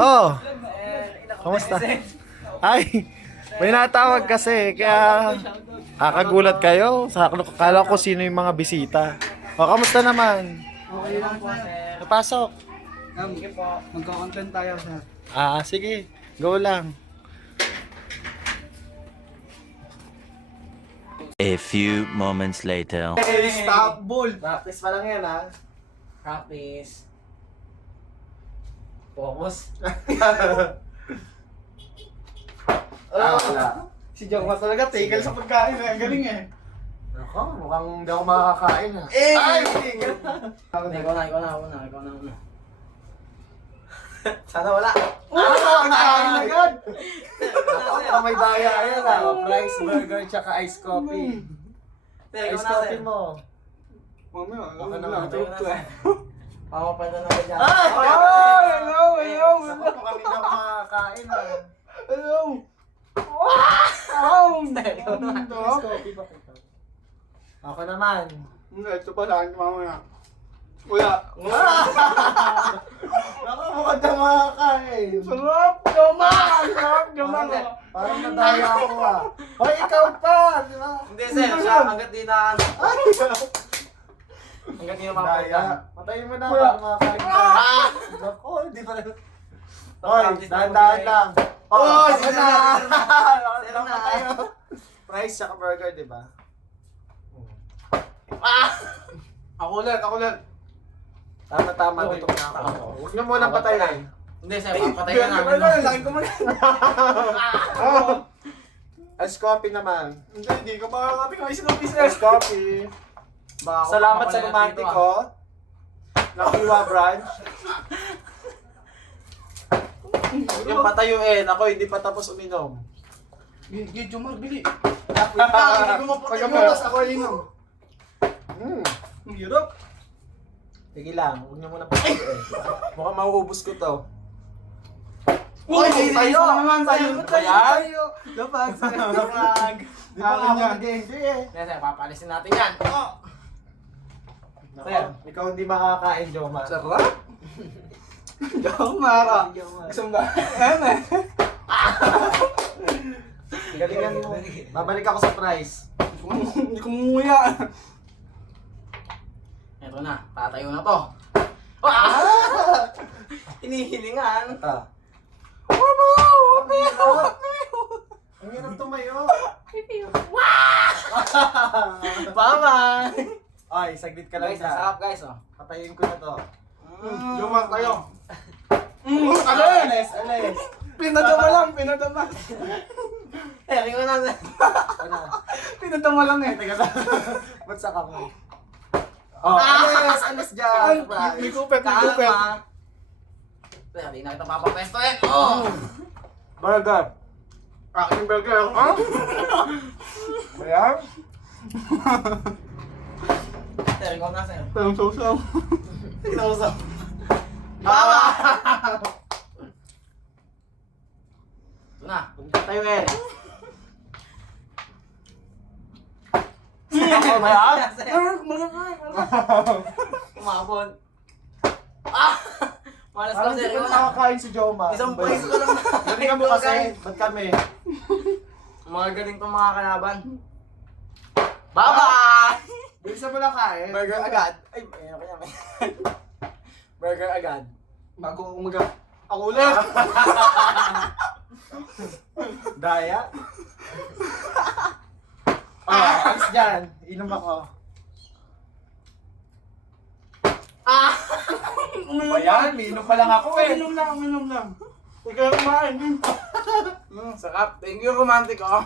Oh, kamusta? Ay, may natawag kasi, kaya kakagulat kayo. Kala ko sino yung mga bisita. O, kamusta naman? Okay lang po, sir. Napasok. Sige po. Magka-content tayo, sir. Sige. Go lang. A few moments later. Hey, stop bull. Practice pa lang yan, ha? Practice. Focus. Wala. Si Joma talaga, tigil sa pagkain. Galing eh. Ako, mukhang hindi ako makakain, ha? Ay! Ikaw na. Sana wala. Makakain agad. Ako, may daya yan, ha? Fries, burger, tsaka iced coffee. Iced coffee mo. Mamaya, Baka alam naman. na. Joke to eh. Pamapanda na ba dyan? Hello! Sagot ko kami na makakain, ha? Hello! Iced coffee ba kita? Ako naman. Hindi, ito pa saan mamaya. Wala. Ako, mukhang na makakain. Sarap! Joma! Sarap! Joma! Parang nadaya ako, ha? Hoy, ikaw pa! Di ba? Hindi, sir. Siya, hanggat di na ano. Hanggat di na Daya. mapapalitan. Patayin mo na Wala. para makakain ka. Ako, hindi pa rin. Hoy, dahan-dahan lang. Oh, tama sige na. na. Tama na tayo. Fries tsaka burger, di ba? Ako ulit. Tama-tama. Okay. Gutom na ako. Huwag niyo munang patayin. Hindi, sir. Papatay ka namin. Laki ko muna. Ice coffee naman. Hindi ko makakapit ng isang piece. Ice coffee. Baka ako Salamat sa mapapalitan romantic dito, ko. Nakiwa branch. Yung patayuin, ako hindi pa tapos uminom. Gigi, Joma, bili. Hindi ko mapatay Pag mo, tas ako inom. Ang hirap. Sige lang, huwag niyo muna patayuin. Mukhang mauubos ko to. Uy, tayo! Tayo! Tayo! Dapat, Di ba ako nag-enjoy eh. Hindi, sir. Papalisin natin yan. Sir, ikaw hindi makakain, Joma. Sarap! Joma! Isang ba? Ano eh? Galingan mo. Babalik ako sa price. Hindi ko mumuya. Ito na. Tatayo na to. Hinihilingan. Ang hirap tumayo. Bye-bye! Ay, saglit ka lang Guys, sa. sarap guys, oh. Patayin ko na to. Joma tayo. Alis! Alis! Pinadama lang, pinadama. Eh, ringo na. Ano? Pinadama lang eh. Teka lang. Ba't sa kamay? Oh, alis! Alis dyan! May kupet, may kupet. Kalma. Sir, di na kita papapestoin. Oh! Burger! Aking burger. Ha? Ayan? Sir, ikaw na, sir. Parang sausaw. Sausaw. Ito na. Tayo eh. Ako ba yan? Malaki. Kumabon. Malas ka, Parang sir. hindi ko Ikaw na. nakakain si Joma. Isang price ko lang. Galing mo kasi. Ba't kami? Mga galing tong mga kalaban. Bye-bye! Bilisan mo lang kain. Burger agad. Ay, ayun ko yan. Burger agad. Bago ako Ako ulit. Daya? Alis dyan. Inom ako. Ayan, miinom pa lang ako eh. Minom lang. Ikaw kumain. Sarap. Thank you, romantic, oh.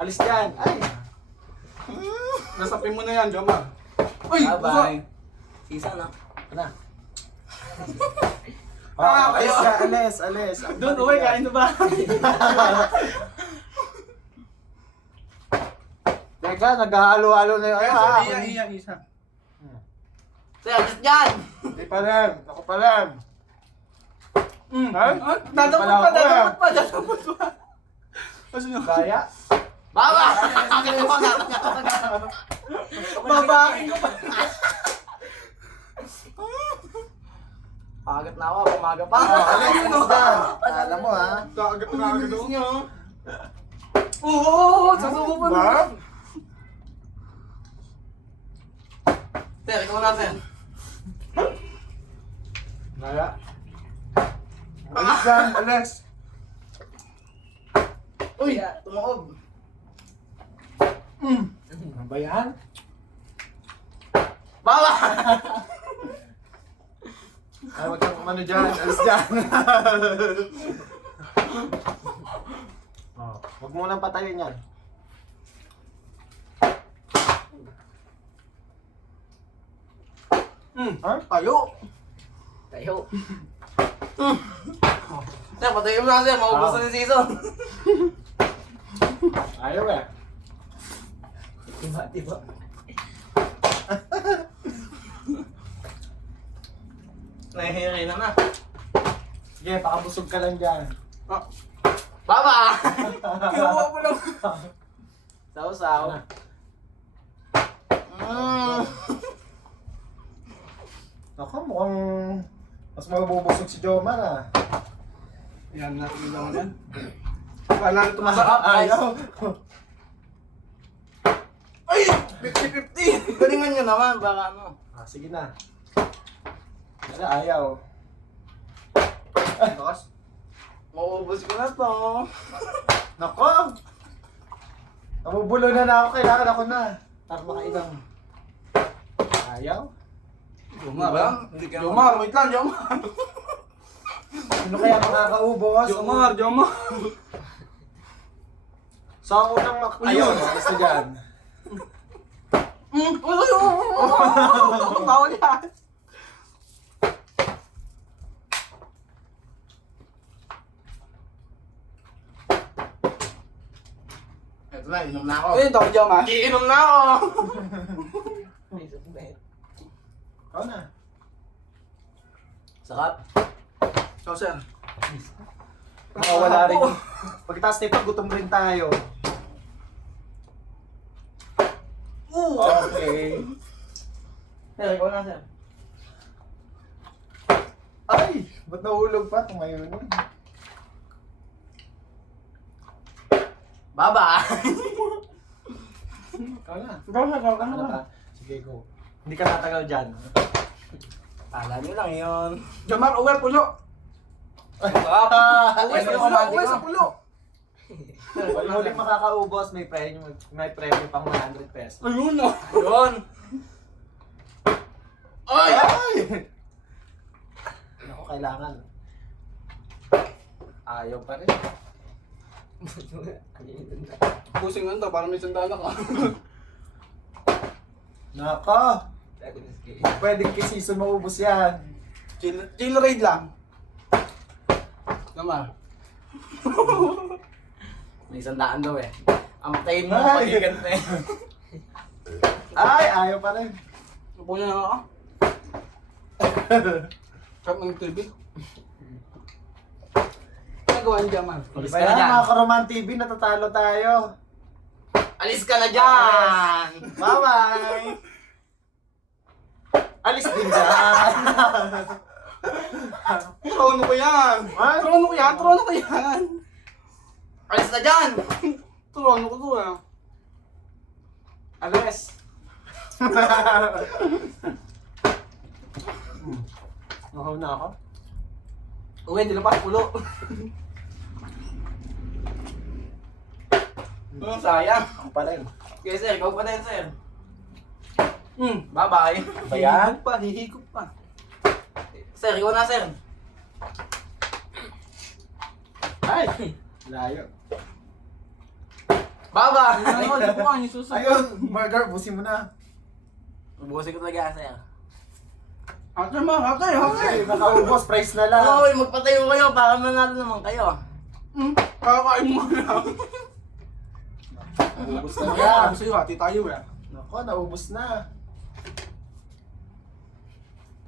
Alis dyan. Ay. Nasapin mo na yan, Joma. Uy! Bye-bye. Sisa na. Ano? Alis ka, alis. Doon, uwi, kain na ba? Teka, nag-halo-halo na yun. Iya, isa. Sir, just dyan! Hindi pa rin. Ako pa rin. Ha? Dadapot pa. Kasi nyo. Daya? Bye-bye! Babaking ko pa. Pagat na ako, umaga pa. Kamusta? Alam mo ha? Kakagat na agad ako. Nyo. Oo, sasubo pa na. Sir, ikaw na, sir. Naya. Alis yan, alis. Uy, tumuog. Ano ba yan? Baba! Ay, wag kang umano dyan. Alis dyan. Oh, wag mo nang patayin yan. Ha? Tayo. Tayo. Sir, patayin mo na, sir. Maubos na yung season. Ayaw eh. Diba? Nahihiri na. Sige, pakabusog ka lang dyan. Baba! Kinuha mo lang. Saw-saw. Ako, mukhang mas mabubusog si Jomar ah. Yan natin yung laman yan. Wala na tumasarap. Ayaw. Ay! 50-50! Galingan nyo naman, baka ano. Ah, sige na. Wala, ayaw. Bakas. Mauubos ko na to. Nako! Nabubulo na ako, kailangan ako na. Para makailang. Ayaw? Jomar, Diba? ha? Hindi ka Jomar, wait lang, Jomar. Sino kaya makakaubos? Jomar, Jomar. So, ang unang ayaw, gusto dyan. Bawal yan. Ito na, inom na ako. Ayun, ito, Jomar. Iinom na ako! Ikaw na. Sarap. So, sir. Wala rin. Pagkatapos nito, gutom rin tayo. Okay. Sir, ikaw na, sir. Ay! Ba't nahulog pa? Tumayo nun. Baba! Ikaw na. Ikaw na, ikaw Ano na. ka? Sige, go. Hindi ka tatagal dyan. Kala nyo lang yun. Jomar, uwi, pulo. Sarap! Uwi sa pulo, uwi sa pulo. Pag huling makakaubos, may premyo pang 100 pesos. Ayun, no. Yun! Ay! Ako, kailangan. Ayaw pa rin. Pusing lang to, para may sandala ka. Nako! Pwedeng kisison maubos yan. Chill raid lang. Jomar. May isang daw eh. Ang tayo mo Ay! pagigan na eh. Ay! Ayaw pa rin. Upo niya na ako. Cut ng TV. Nagawa niya, Jomar. Alis Ba ka yan? na, mga Karoman TV, natatalo tayo. Alis ka na dyan! Bye-bye! Alis din dyan! Trono ko yan! Ha? Trono ko yan! Trono ko yan! Alis na dyan! Trono ko to eh. Alis! Nakaw na ako. Uwi, dilapas pulo. Sayang. Ako pa rin. Okay sir, ikaw pa din sir. Hmm. Bye-bye. Ba yan? Hihigop pa. Sir, ikaw na sir. Ay! Layo. Bye-bye. Ano, di ko ang susunod. Ayun! Burger, busin mo na. Ubusin ko talaga sir. Ate ma, ate, ate. Ay, nakaubos, price na lang. Oy, magpatayo kayo para manalo naman kayo. Hmm. Kakakain mo lang. Naubos na Kaya, yan. ako sa'yo, hati tayo eh. Nako, naubos na.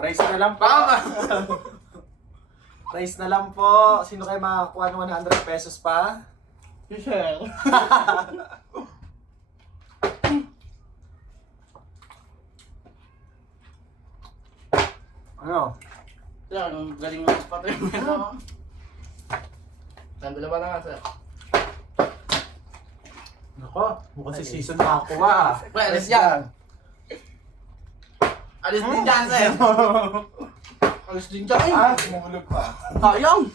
Price na lang po. Bye-bye. Price na lang po. Sino kayo makakuha ng 100 pesos pa? Si Sir. Ano? Sir, ang galing ng spot rin mo. Saan dalawa na nga, sir? Nako, mukhang si season nakakuha. Pre, alis yan. Alis din dyan, sir. Alis din dyan. Ah, sumulog pa. Sayang.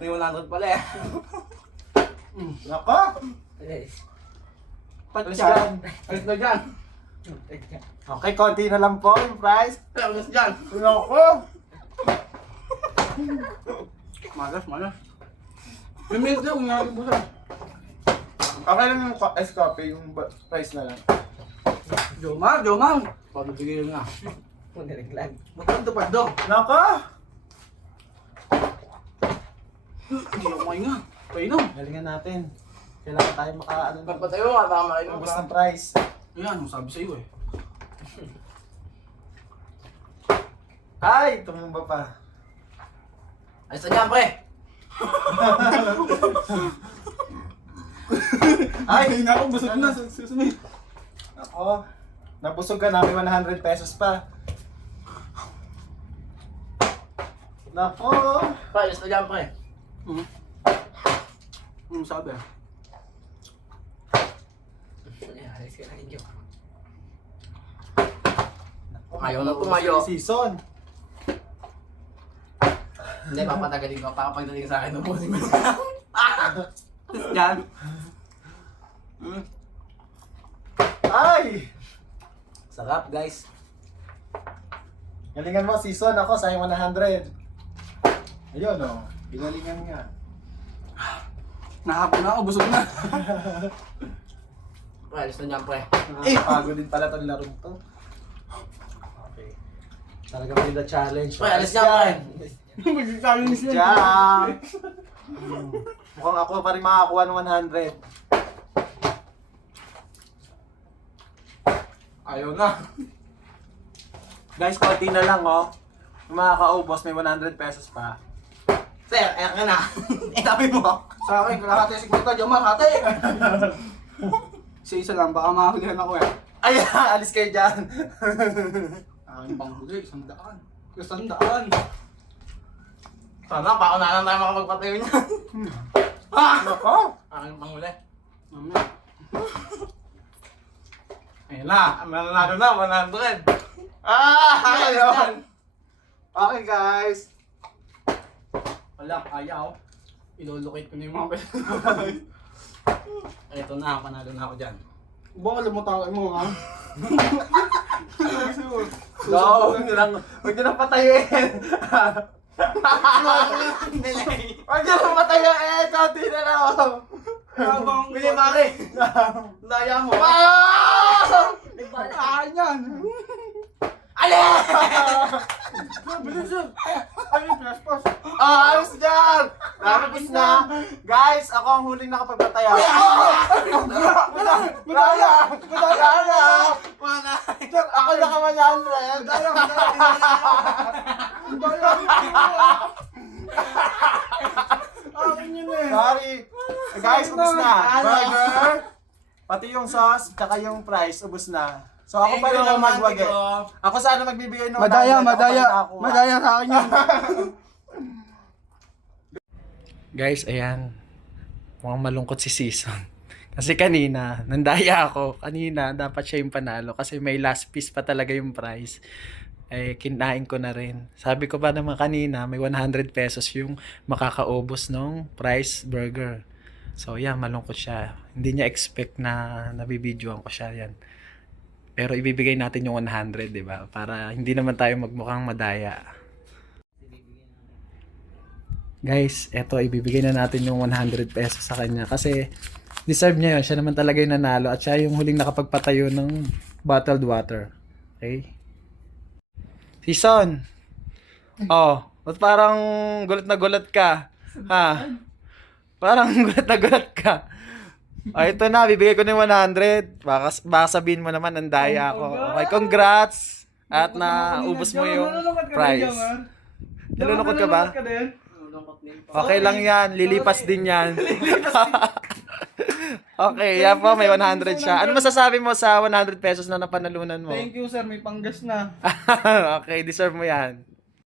300 pala eh. Nako! Alis dyan. Alis na dyan. Okay, konti na lang po yung price. Sir, alis dyan. Nako! Malas. May minutes lang, nga po, sir. Okay lang yung ice coffee, yung price na lang. Jomar. Pag-bigay nga. Magkano pa do? Nako! Hindi ako nga. Painom. Galingan natin. Kailangan tayo maka-ano na. Pagpatayo ka, baka makainom Ubus ka. ng price. Ayan, ang sabi sa'yo eh. Ay! Tumumba pa. Alis na dyan, pre. Ay! Hindi ako, busog na. Susunod. Ako, nabusog ka namin 100 pesos pa. Nako! Pre, alis na dyan, pre. Ano sabi? Alis ka na ninyo. Ayaw na tumayo. Season. Hindi, papatagalin ko. Papagdating sa akin ng pusin mo. Yan. Ay! Sarap, guys. Galingan mo, season. Ako, sayang 100. Ayun, oh. Ginalingan nga. Nahapon na ako, busog na. Pre, alis na dyan, pre. Nakakapagod din pala itong larong to. Okay. Talagang may the challenge. Pre, alis dyan, pre. Mag-challenge yan. Diyan! Mukhang ako pa rin makakuha ng 100. Ayaw na. Guys, konti na lang, oh. Kung makakaubos, may 100 pesos pa. Sir, ayan ka na. Itabi mo. Sa akin, kalahati si Kwenta, Jomar, hati. Isa lang, baka makahulihan ako eh. Ay, alis kayo dyan. Aking panghuli, 100. 100. Sana, paunahan tayo makapagpatayo niya. Nako! Aking panghuli. Mamaya. Ayun na, mananalo na, 100. Ayun! Okay, guys. Wala, ayaw. Ilolocate ko na yung mga pera. Ito na, panalo na ako dyan. Baka lumutakin mo, ha? Go! Huwag nyo lang patayin. Huwag nyo lang patayin. Konti na lang. Bili maki! Daya mo! Kain yan! Alin! Bilis sir! Ay, flash pass! Ayos dyan! Narapos na. Guys, ako ang huling nakapagpataya. Madaya! Ako naka 100. Akin yun eh! Sorry. Guys, ubus na. Burger, pati yung sauce, tsaka yung price, ubus na. So ako pa rin ang magwagi. Ako sana magbibigay ng 100. Madaya, Ako pa rin madaya! nakakuha. Madaya sa akin yun! Guys, ayan. Mukhang malungkot si Season. Kasi kanina, nandaya ako. Kanina, dapat siya yung panalo. Kasi may last piece pa talaga yung price. Eh, kinain ko na rin. Sabi ko pa naman kanina, may 100 pesos yung makakaubos ng price burger. So, yan, malungkot siya. Hindi niya expect na nabibidyoan ko siya. Yan. Pero ibibigay natin yung 100, di ba? Para hindi naman tayo magmukhang madaya. Guys, eto ibibigay na natin yung 100 pesos sa kanya kasi deserve niya yun. Siya naman talaga yung nanalo at siya yung huling nakapagpatayo ng bottled water. Okay? Season! Oh, ba't parang gulat na gulat ka? Ha? Parang gulat na gulat ka. Oh, ito na, bibigay ko na yung 100. Baka sabihin mo naman, nandaya ako. Okay, congrats! At naubos mo yung prize. Nalulungkot ka ba? Okay lang yan, lilipas din yan. Okay, yan po, may 100 siya. Ano masasabi mo sa 100 pesos na napanalunan mo? Thank you, sir. May panggas na. Okay, deserve mo yan.